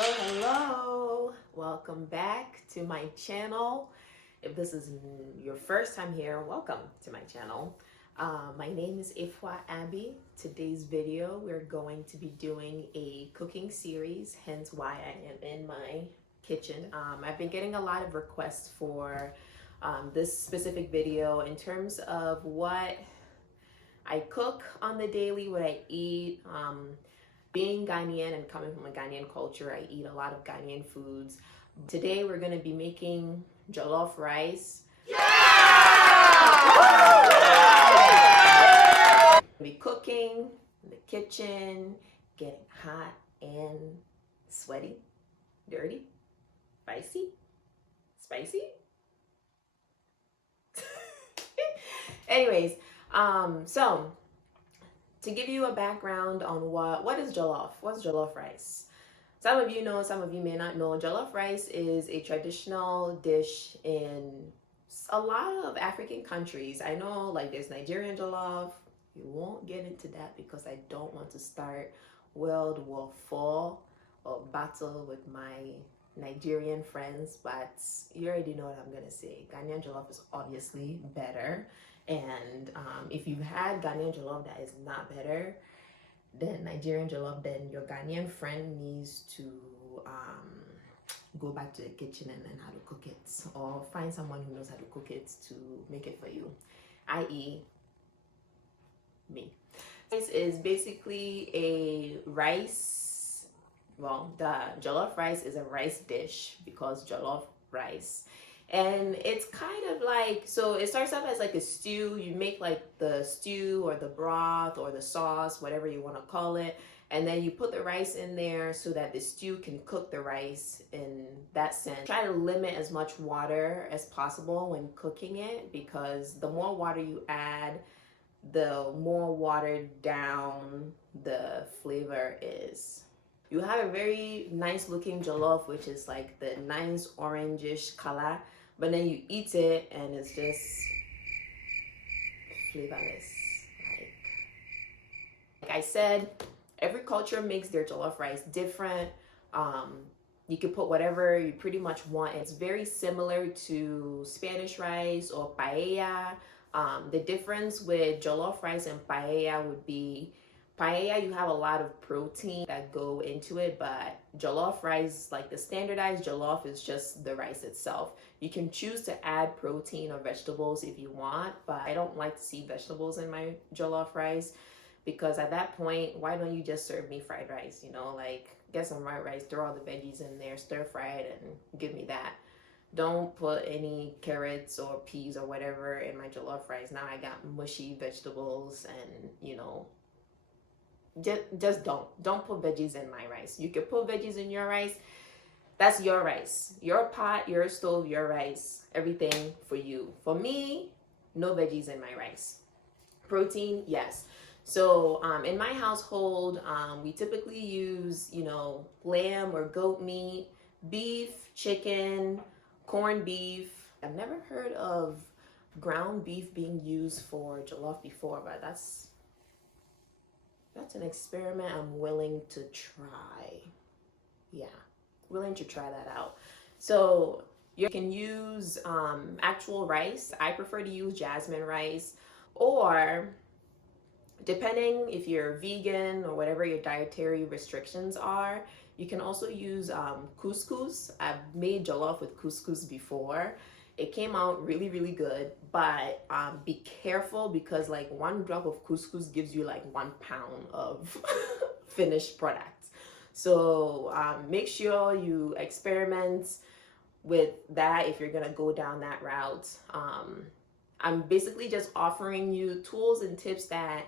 Hello. Welcome back to my channel. If this is your first time here, welcome to my channel. My name is Ifwa Abby. Today's video, we're going to be doing a cooking series, hence why I am in my kitchen. I've been getting a lot of requests for this specific video in terms of what I cook on the daily, what I eat. Being Ghanaian and coming from a Ghanaian culture, I eat a lot of Ghanaian foods. Today we're going to be making jollof rice. Yeah! We'll be cooking in the kitchen, getting hot and sweaty, dirty, spicy. Anyways, so to give you a background on what is jollof, what's jollof rice? Some of you know, some of you may not know. Jollof rice is a traditional dish in a lot of African countries. I know, like, there's Nigerian jollof. We won't get into that because I don't want to start World War IV or battle with my Nigerian friends, but you already know what I'm gonna say. Ghanaian jollof is obviously better. And if you've had Ghanaian jollof that is not better than Nigerian jollof, then your Ghanaian friend needs to go back to the kitchen and learn how to cook it, or find someone who knows how to cook it to make it for you, i.e. me. This is basically a rice, well, the jollof rice is a rice dish because jollof rice. And it's kind of like, so it starts off as like a stew. You make like the stew or the broth or the sauce, whatever you want to call it. And then you put the rice in there so that the stew can cook the rice in that sense. Try to limit as much water as possible when cooking it, because the more water you add, the more watered down the flavor is. You have a very nice looking jollof, which is like the nice orangish color. But then you eat it and it's just flavorless. Like I said, every culture makes their jollof rice different. You can put whatever you pretty much want. It's very similar to Spanish rice or paella. The difference with jollof rice and paella would be, paella, you have a lot of protein that go into it, but jollof rice, like the standardized jollof, is just the rice itself. You can choose to add protein or vegetables if you want, but I don't like to see vegetables in my jollof rice, because at that point, why don't you just serve me fried rice? You know, like, get some fried rice, throw all the veggies in there, stir fry it, and give me that. Don't put any carrots or peas or whatever in my jollof rice. Now I got mushy vegetables, and, you know, just don't put veggies in my rice. You can put veggies in your rice. That's your rice, your pot, your stove, your rice, everything for you. For me, no veggies in my rice. Protein, yes. So in my household, we typically use, you know, lamb or goat meat, beef, chicken, corned beef. I've never heard of ground beef being used for jollof before, but that's an experiment I'm willing to try. Yeah, willing to try that out. So you can use actual rice. I prefer to use jasmine rice, or depending if you're vegan or whatever your dietary restrictions are, you can also use couscous. I've made jollof with couscous before. It came out really, really good, but be careful, because like 1 drop of couscous gives you like 1 pound of finished product. So make sure you experiment with that if you're gonna go down that route. I'm basically just offering you tools and tips that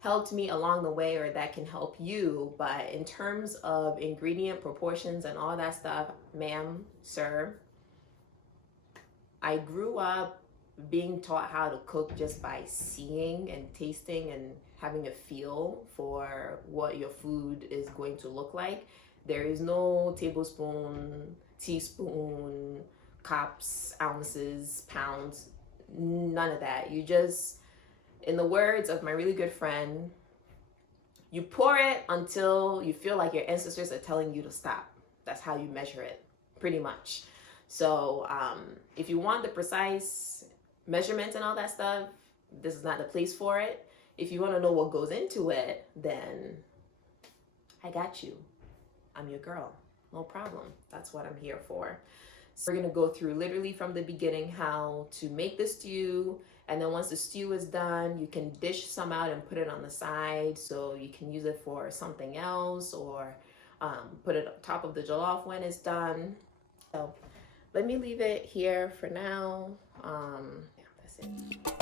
helped me along the way, or that can help you. But in terms of ingredient proportions and all that stuff, ma'am, sir, I grew up being taught how to cook just by seeing and tasting and having a feel for what your food is going to look like. There is no tablespoon, teaspoon, cups, ounces, pounds, none of that. You just, in the words of my really good friend, you pour it until you feel like your ancestors are telling you to stop. That's how you measure it, pretty much. So if you want the precise measurements and all that stuff, this is not the place for it. If you want to know what goes into it, then I got you. I'm your girl. No problem. That's what I'm here for. So we're going to go through literally from the beginning how to make the stew. And then once the stew is done, you can dish some out and put it on the side so you can use it for something else, or put it on top of the jollof when it's done. So let me leave it here for now. Yeah, that's it.